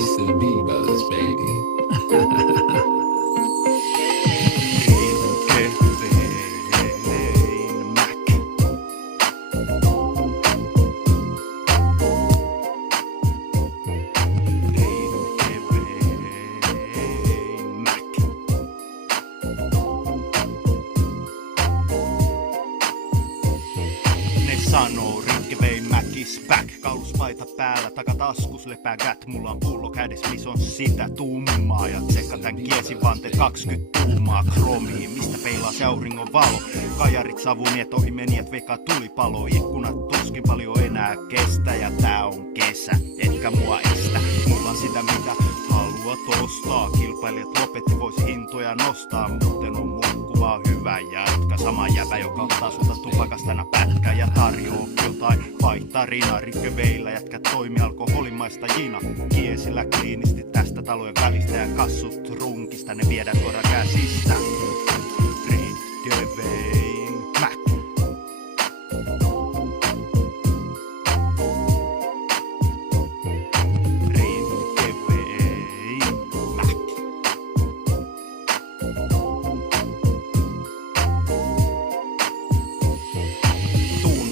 It's the B-Buzz, baby. Sanoo Rinkevein Mäkis back. Kauluspaita päällä, takataskus lepää gät. Mulla on pullo kädes, mis on sitä tummaa. Ja tsekka tän kiesin vanteet 20 tuumaa kromiin. Mistä peilaa se auringon valo? Kajarit savuniet, ohi menijät, veka tulipalo. Ikkunat tuskin paljon enää kestä. Ja tää on kesä, etkä mua estä. Mulla on sitä mitä haluat ostaa. Kilpailijat lopetti, vois hintoja nostaa. Muuten on muokkuvaa hyvä jätkä. Sama jäbä, joka ottaa sulta tupakasta aina pätkä ja tarjoaa jotain vaihtarina. Rinkeveillä jätkät toimi alkoholimaista jina. Kiesillä kliinisti tästä talojen välistä ja kassut runkista. Ne viedään suoraan käsistä. Rinkevein Mäk.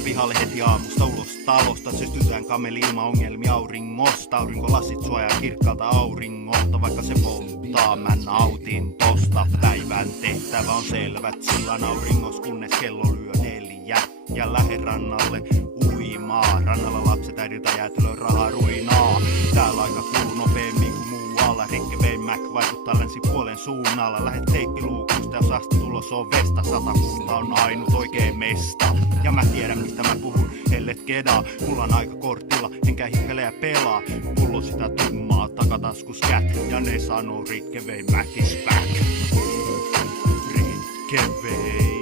Pihalle heti aamusta ulos talosta. Systytään kameli ilman ongelmia auringosta. Aurinkolasit suojaa kirkkaalta auringolta. Vaikka se polttaa, mä nautin tosta. Päivän tehtävä on selvät sillan auringos, kunnes kello lyö 4. Ja lähde rannalle uimaa. Rannalla lapset äidiltä jäätelö rahaa ruinaa. Täällä aika kuluu nopeemmin kuin muualla. Rinkevein Mäk vaikuttaa länsipuolen suunnalla. Lähet teippiluukusta, jos asti tulos on vesta. Satakunta on ainut oikein mesta. Ja mä tiedän mistä mä puhun, ellet kedaa. Mulla on aika kortilla, enkä hippeleä pelaa. Mulla on sitä tummaa, takataskus kät. Ja ne sanoo Rinkevein Mäkis back. Rinkevein